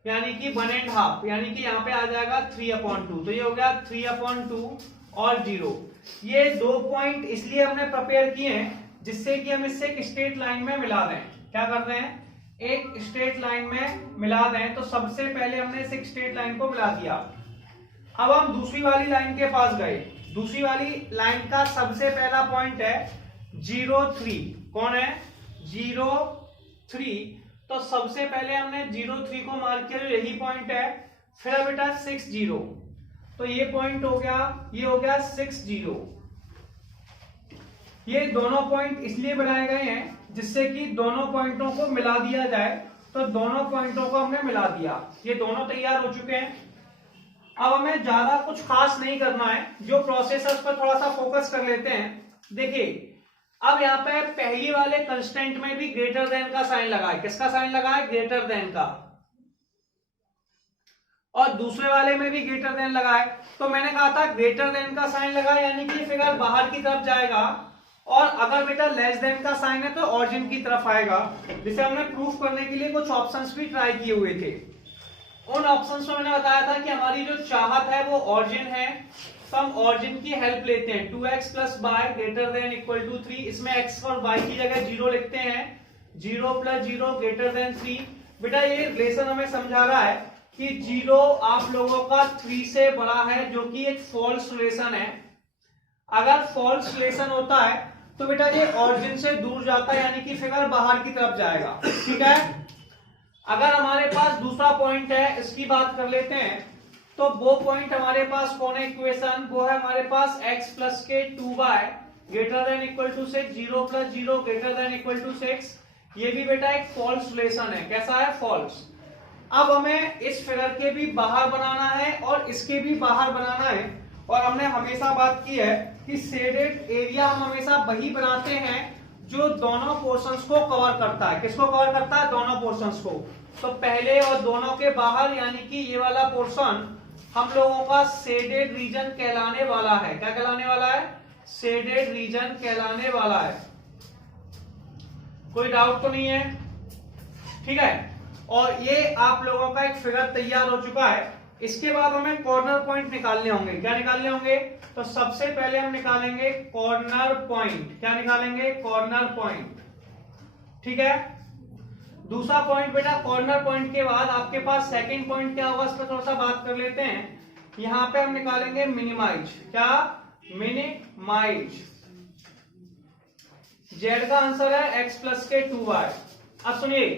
यानी कि 1.5, यानी कि यहाँ पे आ जाएगा 3/2। तो ये हो गया 3/2 और 0। ये दो पॉइंट इसलिए हमने प्रिपेयर किए हैं जिससे कि हम इससे एक स्ट्रेट लाइन में मिला दें। क्या कर रहे हैं? एक स्ट्रेट लाइन में मिला दें। तो सबसे पहले हमने इस स्ट्रेट लाइन को मिला दिया। अब हम दूसरी वाली लाइन के पास गए। दूसरी वाली लाइन का सबसे पहला पॉइंट है 0 3। कौन है? 0 3। तो सबसे पहले हमने 0 3 को मार्क किया, यही पॉइंट है। फिर बेटा 6 0, तो ये पॉइंट हो गया, ये हो गया 6 0। ये दोनों पॉइंट इसलिए बनाए गए हैं जिससे कि दोनों पॉइंटों को मिला दिया जाए। तो दोनों पॉइंटों को हमने मिला दिया, ये दोनों तैयार हो चुके हैं। अब हमें ज्यादा कुछ खास नहीं करना है, जो प्रोसेस है उस पर थोड़ा सा फोकस कर लेते हैं। देखिए अब यहाँ पे पहली वाले कंस्टेंट में भी ग्रेटर देन का साइन लगा है। किसका साइन लगा है? ग्रेटर देन का। और दूसरे वाले में भी ग्रेटर देन लगा है। तो मैंने कहा था ग्रेटर देन का साइन लगा यानी कि फिगर बाहर की तरफ जाएगा, और अगर बेटा लेस देन का साइन है तो ऑरिजिन की तरफ आएगा। जिसे हमने प्रूफ करने के लिए कुछ ऑप्शंस भी ट्राई किए हुए थे। उन ऑप्शंस में मैंने बताया था कि हमारी जो चाहत है वो ऑरिजिन है, तो हम ऑरिजिन की हेल्प लेते हैं। 2x plus y greater than equal to 3। इसमें x और y की जगह 0 लिखते हैं। 0 प्लस 0 ग्रेटर देन 3। बेटा ये रिलेशन हमें समझा रहा है कि 0 आप लोगों का 3 से बड़ा है, जो कि एक फॉल्स रिलेशन है। अगर फॉल्स रिलेशन होता है तो बेटा ये ऑरिजिन से दूर जाता है, यानी कि फिगर बाहर की तरफ जाएगा। ठीक है, अगर हमारे पास दूसरा पॉइंट है, इसकी बात कर लेते हैं। तो वो पॉइंट हमारे पास कौन है इक्वेशन, वो है हमारे पास x प्लस के 2y greater than equal to 6, 0 plus 0 greater than equal to 6। ये भी बेटा एक फॉल्स रिलेशन है। कैसा है, फॉल्स। अब हमें इस फिगर के भी बाहर बनाना है और इसके भी बाहर बनाना है, और हमने हमेशा बात की है कि शेडेड एरिया हम हमेशा वही बनाते हैं जो दोनों पोर्शंस को कवर करता है। किसको कवर करता है, दोनों पोर्शंस को। तो पहले और दोनों के बाहर, यानी कि ये वाला पोर्शन हम लोगों का शेडेड रीजन कहलाने वाला है। क्या कहलाने वाला है, शेडेड रीजन कहलाने वाला है। कोई डाउट तो नहीं है, ठीक है। और ये आप लोगों का एक फिगर तैयार हो चुका है। इसके बाद हमें कॉर्नर पॉइंट निकालने होंगे। क्या निकालने होंगे, तो सबसे पहले हम निकालेंगे कॉर्नर पॉइंट। क्या निकालेंगे, कॉर्नर पॉइंट। ठीक है, दूसरा पॉइंट बेटा कॉर्नर पॉइंट के बाद आपके पास सेकंड पॉइंट क्या होगा, इस पर थोड़ा सा बात कर लेते हैं। यहां पे हम निकालेंगे मिनिमाइज। क्या, मिनिमाइज। जेड का आंसर है x प्लस के 2y। अब सुनिए,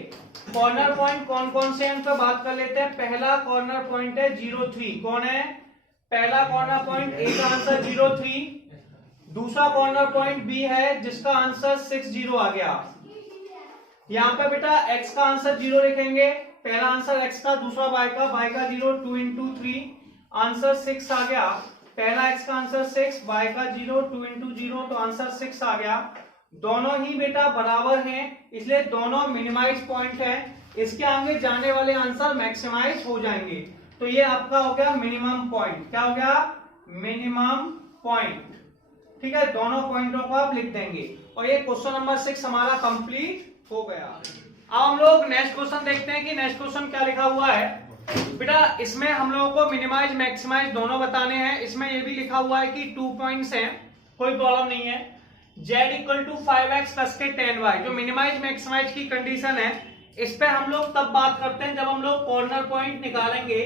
कॉर्नर पॉइंट कौन कौन से हैं उन पर बात कर लेते हैं। पहला कॉर्नर पॉइंट है 0,3। कौन है, पहला कॉर्नर पॉइंट ए का आंसर 0,3। दूसरा कॉर्नर पॉइंट बी है जिसका आंसर 6,0 आ गया। यहां पे बेटा x का आंसर 0 लिखेंगे, पहला आंसर x का, दूसरा y का 0, 2 इंटू 3 आंसर 6 आ गया। पहला x का आंसर 6, y का 0, 2 इंटू 0 तो आंसर 6 आ गया। दोनों ही बेटा बराबर हैं, इसलिए दोनों मिनिमाइज पॉइंट है। इसके आगे जाने वाले आंसर मैक्सिमाइज हो जाएंगे। तो ये आपका हो गया मिनिमम पॉइंट। क्या हो गया, मिनिमम पॉइंट। ठीक है, दोनों पॉइंटों को आप लिख देंगे। और ये क्वेश्चन नंबर 6 हमारा कंप्लीट हो गया। अब हम लोग नेक्स्ट क्वेश्चन देखते हैं कि नेक्स्ट क्वेश्चन क्या लिखा हुआ है। बेटा इसमें हम लोगों को मिनिमाइज मैक्सिमाइज दोनों बताने हैं। इसमें ये भी लिखा हुआ है कि 2 पॉइंट्स हैं, कोई प्रॉब्लम नहीं है। z equal to 5x plus के 10y, जो मिनिमाइज मैक्सिमाइज की कंडीशन है, इस पे हम लोग तब बात करते हैं जब हम लोग कॉर्नर पॉइंट निकालेंगे।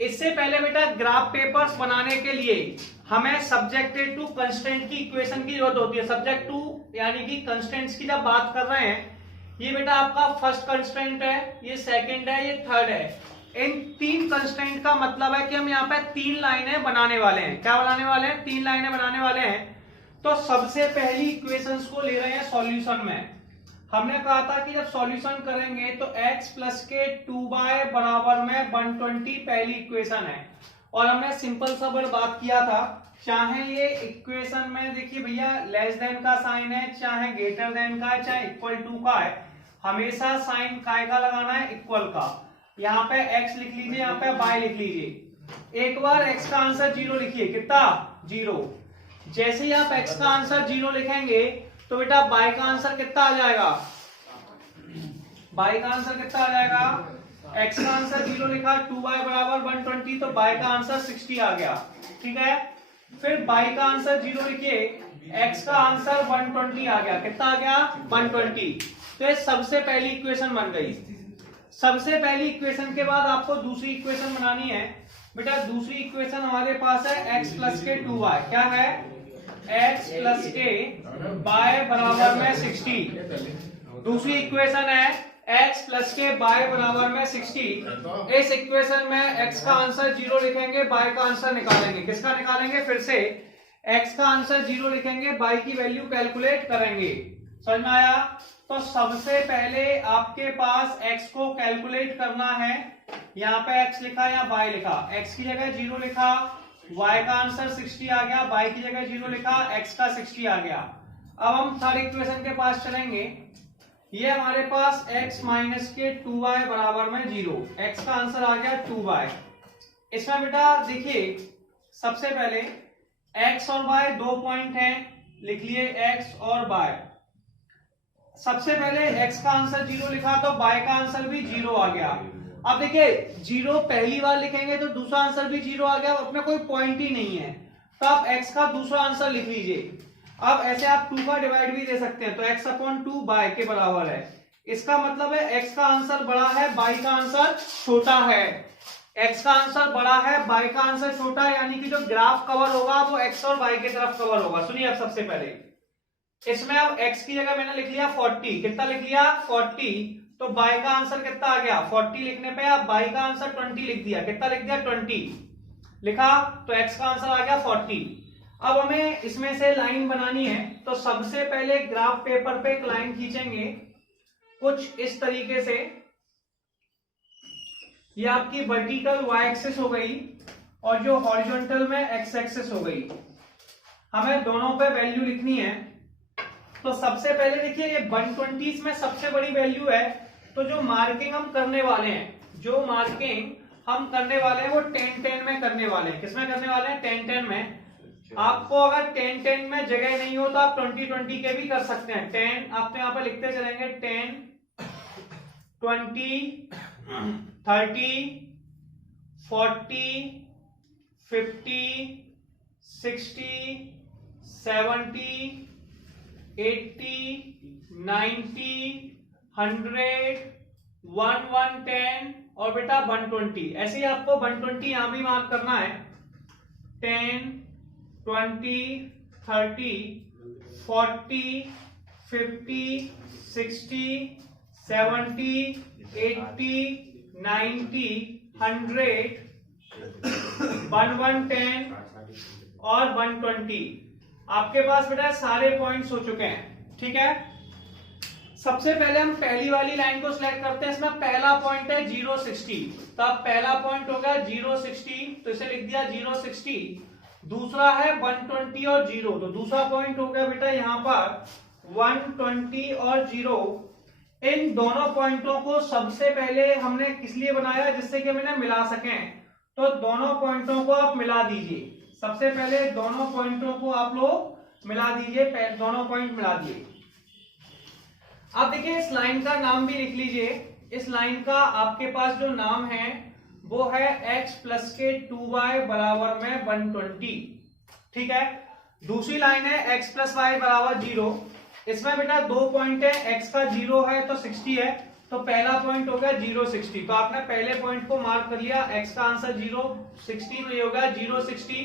इससे पहले बेटा ग्राफ पेपर्स बनाने के लिए हमें सब्जेक्टेड टू कंस्टेंट की इक्वेशन की जरूरत होती है। सब्जेक्ट टू यानी कि कंस्टेंट्स की जब बात कर रहे हैं, ये बेटा आपका फर्स्ट कंस्टेंट है, ये सेकंड है, ये थर्ड है। इन 3 कंस्टेंट का मतलब है कि हम यहाँ पे 3 लाइनें बनाने वाले हैं। क्या बनाने वाले हैं, 3 लाइनें बनाने वाले हैं। तो सबसे पहली इक्वेशंस को ले रहे हैं सॉल्यूशन में। हमने कहा था कि जब सॉल्यूशन करेंगे तो x प्लस के 2y बराबर में 120 पहली इक्वेशन है। और हमने सिंपल सा वर्ड बात किया था, चाहे ये इक्वेशन में देखिए भैया लेस देन का साइन है, चाहे ग्रेटर देन का है, चाहे इक्वल टू का है, हमेशा साइन काय का लगाना है, इक्वल का। यहाँ पे x लिख लीजिए, यहाँ पे y लिख लीजिए। एक बार x का आंसर 0 लिखिए, कितना, 0। जैसे ही आप x का आंसर 0 लिखेंगे तो बेटा y का आंसर कितना आ जाएगा, y का आंसर कितना आ जाएगा, x का आंसर 0 लिखा, 2y बराबर 120 तो y का आंसर 60 आ गया। ठीक है, फिर y का आंसर 0 लिखिए, x का आंसर 120 आ गया। कितना आ गया, 120। तो ये सबसे पहली इक्वेशन बन गई। सबसे पहली इक्वेशन के बाद आपको दूसरी इक्वेशन बनानी है। बेटा दूसरी इक्वेशन हमारे पास है x प्लस के 2y। क्या है, x प्लस के y बराबर में 60। दूसरी इक्वेशन है x प्लस के y बराबर में 60। इस इक्वेशन में x का आंसर 0 लिखेंगे, y का आंसर निकालेंगे। किसका निकालेंगे, फिर से x का आंसर 0 लिखेंगे, y की वैल्यू कैलकुलेट करेंगे। समझ में आया। तो सबसे पहले आपके पास x को कैलकुलेट करना है। यहाँ पे x लिखा या y लिखा, x की जगह 0 लिखा, y का आंसर 60 आ गया, y की जगह 0 लिखा, x का 60 आ गया। अब हम थर्ड इक्वेशन के पास चलेंगे। ये हमारे पास x माइनस के 2y बराबर में 0, x का आंसर आ गया 2y। इसमें बेटा देखिए सबसे पहले x और y 2 पॉइंट हैं, लिख लिए x और y। सबसे पहले x का आंसर 0 लिखा तो y का आंसर भी 0 आ गया। अब देखिए 0 पहली बार लिखेंगे तो दूसरा आंसर भी 0 आ गया, अपने कोई पॉइंट ही नहीं है, तो आप x का दूसरा आंसर लिख लीजिए। अब ऐसे आप 2 का डिवाइड भी दे सकते हैं, तो x अपॉन 2 y के बराबर है। इसका मतलब है x का आंसर बड़ा है, y का आंसर छोटा है। एक्स का आंसर बड़ा है, बाई का आंसर छोटा है, यानी कि जो ग्राफ कवर होगा वो एक्स और बाई की तरफ कवर होगा। सुनिए अब सबसे पहले इसमें अब एक्स की जगह मैंने लिख लिया 40, कितना लिख लिया 40, तो बाई का आंसर कितना आ गया 40 लिखने पे अब बाई का आंसर 20 लिख दिया, कितना लिख दिया 20 लिखा, तो एक्स का आंसर आ गया 40। अब हमें इसमें से लाइन बनानी है, तो सबसे पहले ग्राफ पेपर पे एक लाइन खींचेंगे कुछ इस तरीके से, ये आपकी वर्टिकल y एक्सिस हो गई और जो हॉरिजॉन्टल में x एक्सिस हो गई। हमें दोनों पे वैल्यू लिखनी है, तो सबसे पहले देखिए ये 120 में सबसे बड़ी वैल्यू है, तो जो मार्किंग हम करने वाले हैं, जो मार्किंग हम करने वाले हैं वो 10-10 में करने वाले हैं। किसमें करने वाले हैं 10-10 में। आपको अगर 10-10 में जगह नहीं हो तो आप 20-20 के भी कर सकते हैं। 10 आप तो यहाँ पे लिखते चलेंगे 10, 20, 30, 40, 50, 60, 70, 80, 90, 100, 110 और बेटा 120। ऐसे ही आपको 120 यहां भी मार्क करना है। 10, 20, 30, 40, 50, 60, 70, 80, 90, 100, 110 और 120। आपके पास बेटा सारे पॉइंट्स हो चुके हैं, ठीक है। सबसे पहले हम पहली वाली लाइन को सिलेक्ट करते हैं। इसमें पहला पॉइंट है 060, तो अब पहला पॉइंट हो गया 060, तो इसे लिख दिया 060। दूसरा है 120 और 0, तो दूसरा पॉइंट हो गया बेटा यहाँ पर 120 और 0। इन दोनों पॉइंटों को सबसे पहले हमने किस लिए बनाया, जिससे कि हम इन्हें मिला सकें, तो दोनों पॉइंटों को आप मिला दीजिए। सबसे पहले दोनों पॉइंटों को आप लोग मिला दीजिए, दोनों पॉइंट मिला दिए। अब देखिए इस लाइन का नाम भी लिख लीजिए। इस लाइन का आपके पास जो नाम है वो है x प्लस के 2y बराबर में 120, ठीक है। दूसरी लाइन है x प्लस वाई बराबर 0। इसमें बेटा दो पॉइंट है, x का 0 है तो 60 है, तो पहला पॉइंट हो गया 060, तो आपने पहले पॉइंट को मार्क कर लिया, x का आंसर 060 में हो गया 060।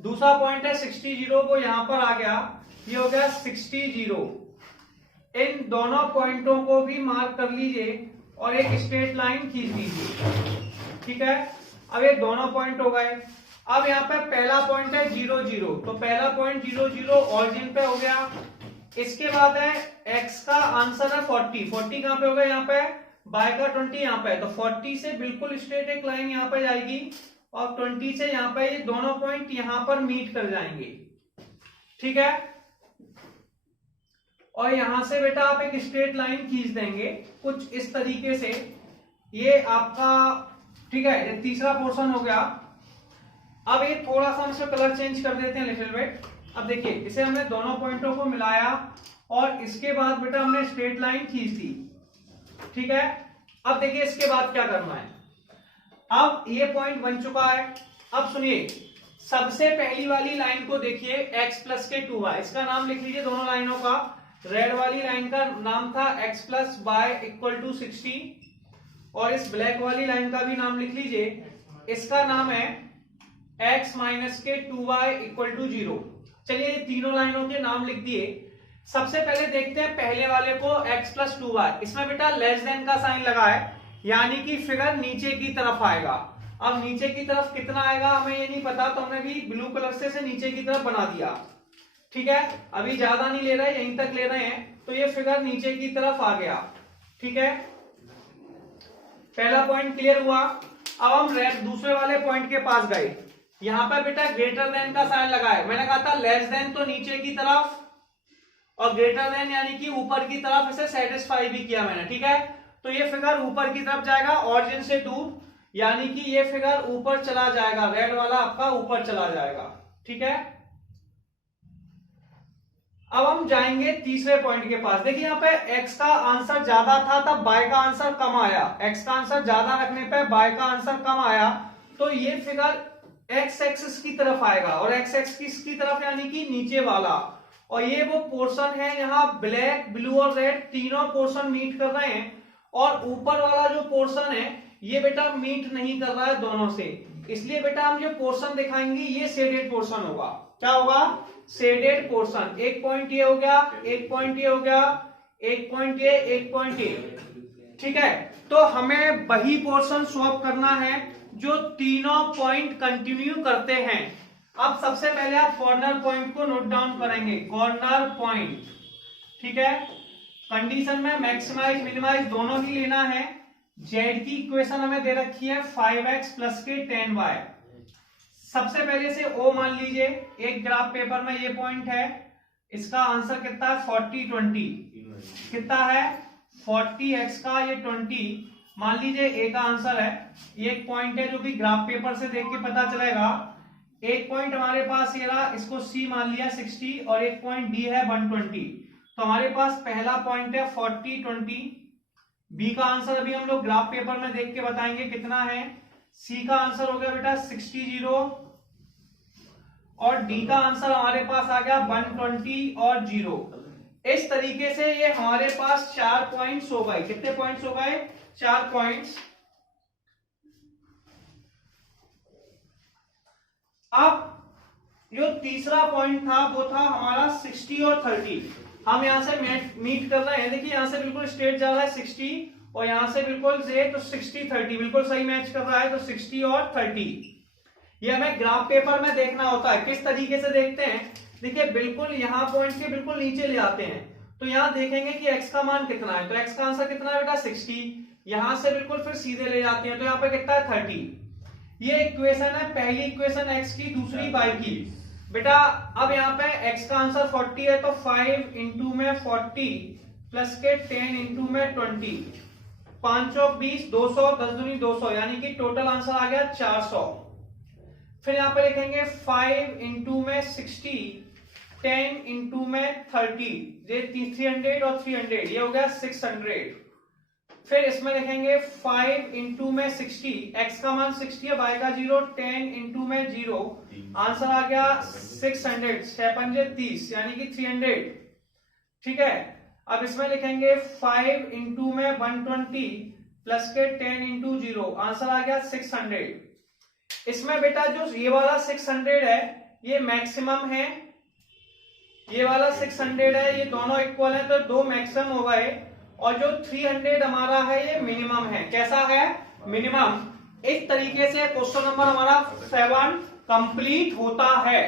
दूसरा पॉइंट है 60 को यहां पर आ गया, ये हो गया 60। इन दोनों पॉइंटों को भी मार्क कर लीजिए और एक स्ट्रेट लाइन खींच लीजिए, ठीक है। अब ये दोनों पॉइंट हो गए। अब यहाँ पे पहला पॉइंट है 0, तो पहला पॉइंट 0 ऑरिजिन पे हो गया। इसके बाद है x का आंसर है 40 कहां पे हो गया, यहाँ पे y का 20 यहाँ पे, तो 40 से बिल्कुल स्ट्रेट एक लाइन यहाँ पे जाएगी और 20 से यहाँ पे ये दोनों पॉइंट यहाँ पर मीट कर जाएंगे, ठीक है। और यहां से बेटा आप एक स्ट्रेट लाइन खींच देंगे कुछ इस तरीके से, ये आपका, ठीक है, ये तीसरा पोर्शन हो गया। अब ये थोड़ा सा हम इसका कलर चेंज कर देते हैं लिटिल बिट। अब देखिए इसे हमने दोनों पॉइंटों को मिलाया और इसके बाद बेटा हमने स्ट्रेट लाइन खींच दी, ठीक है। अब देखिए इसके बाद क्या करना है। अब ये पॉइंट बन चुका है। अब सुनिए सबसे पहली वाली लाइन को देखिए x प्लस के 2y, इसका नाम लिख लीजिए दोनों लाइनों का। रेड वाली लाइन का नाम था x plus Y equal to 60 और इस ब्लैक वाली लाइन का भी नाम लिख लीजिए, इसका नाम है x माइनस के 2y इक्वल टू 0। चलिए ये तीनों लाइनों के नाम लिख दिए। सबसे पहले देखते हैं पहले वाले को x प्लस 2y, इसमें बेटा लेस देन का साइन लगा है, यानी कि फिगर नीचे की तरफ आएगा। अब नीचे की तरफ कितना आएगा हमें ये नहीं पता, तो हमने भी ब्लू कलर से नीचे की तरफ बना दिया, ठीक है। अभी ज्यादा नहीं ले रहे, यहीं तक ले रहे हैं, तो ये फिगर नीचे की तरफ आ गया, ठीक है। पहला पॉइंट क्लियर हुआ। अब हम दूसरे वाले पॉइंट के पास गए। यहां पर बेटा ग्रेटर देन का साइन लगा है। मैंने कहा था लेस देन तो नीचे की तरफ और ग्रेटर देन यानी कि ऊपर की तरफ, इसे सेटिस्फाई भी किया मैंने, ठीक है। तो ये फिगर ऊपर की तरफ जाएगा ऑरिजिन से दूर, यानी कि ये फिगर ऊपर चला जाएगा, रेड वाला आपका ऊपर चला जाएगा, ठीक है। अब हम जाएंगे तीसरे पॉइंट के पास। देखिए यहाँ पे x का आंसर ज्यादा था तब y का आंसर कम आया, x का आंसर ज्यादा रखने पे y का आंसर कम आया, तो ये फिगर x एक्सिस की तरफ आएगा और x एक्सिस की तरफ यानी कि नीचे वाला, और ये वो पोर्शन है यहाँ ब्लैक ब्लू और रेड तीनों पोर्शन मीट कर रहे हैं, और ऊपर वाला जो पोर्शन है ये बेटा मीट नहीं कर रहा है दोनों से, इसलिए बेटा हम जो पोर्शन दिखाएंगे ये शेडेड पोर्शन होगा। क्या होगा? Shaded portion. एक पॉइंट ये हो गया, एक पॉइंट ये हो गया, एक पॉइंट ये, एक पॉइंट ये। ठीक है, तो हमें वही पोर्शन स्वैप करना है जो तीनों पॉइंट कंटिन्यू करते हैं। अब सबसे पहले आप कॉर्नर पॉइंट को नोट डाउन करेंगे, कॉर्नर पॉइंट। ठीक है, कंडीशन में मैक्सिमाइज मिनिमाइज दोनों ही लेना है। जेड की इक्वेशन हमें दे रखी है 5x प्लस के 10y। सबसे पहले से ओ मान लीजिए, एक ग्राफ पेपर में ये पॉइंट है, इसका आंसर कितना है 40 20 कितना है 40x का ये 20 मान लीजिए ए का आंसर है। एक पॉइंट है जो कि ग्राफ पेपर से देख के पता चलेगा। एक पॉइंट हमारे पास ये रहा, इसको सी मान लिया 60 और एक पॉइंट डी है 120। तो हमारे पास पहला पॉइंट है 40 20। बी का आंसर अभी हम लोग ग्राफ पेपर में देख के बताएंगे कितना है। सी का आंसर हो गया बेटा 60 0 और डी का आंसर हमारे पास आ गया 120 और 0। इस तरीके से ये हमारे पास 4 पॉइंट्स हो गए। कितने पॉइंट्स हो गए? 4 पॉइंट्स। अब जो तीसरा पॉइंट था वो था हमारा 60 और 30। हम यहां से मीट कर रहे हैं, देखिए यहां से बिल्कुल स्ट्रेट जा रहा है 60 और यहां से बिल्कुल से, तो 60 30 बिल्कुल सही मैच कर रहा है। तो 60 और 30 ये हमें ग्राफ पेपर में देखना होता है। किस तरीके से देखते हैं? देखिए बिल्कुल यहाँ पॉइंट के बिल्कुल नीचे ले आते हैं, तो यहाँ देखेंगे कि x का मान कितना है, तो x का आंसर कितना है बेटा 60। यहां से बिल्कुल फिर सीधे ले जाते हैं, तो यहाँ पे कितना है 30। ये इक्वेशन है, पहली इक्वेशन x की, दूसरी y की। बेटा अब यहाँ पे x का आंसर 40 है, तो 5 इंटू में 40 प्लस के 10 इंटू में 20, 5 20 200 10 दूनी 200, यानी कि टोटल आंसर आ गया 400। फिर यहाँ पे लिखेंगे 5 इंटू में 60 10 इंटू में 30, ये 300 और 300, ये हो गया 600। फिर इसमें लिखेंगे 5 इंटू में 60, x का मान 60 है, y का 0, 10 इंटू में 0, आंसर आ गया 600, 6 पंजे 30 यानी कि 300। ठीक है, अब इसमें लिखेंगे 5 इंटू में 120 प्लस के 10 इंटू 0, आंसर आ गया 600। इसमें बेटा जो ये वाला 600 है ये मैक्सिमम है, ये वाला 600 है, ये दोनों इक्वल है, तो दो मैक्सिमम हो गए। और जो 300 हमारा है ये मिनिमम है। कैसा है? मिनिमम। इस तरीके से क्वेश्चन नंबर हमारा 7 कंप्लीट होता है।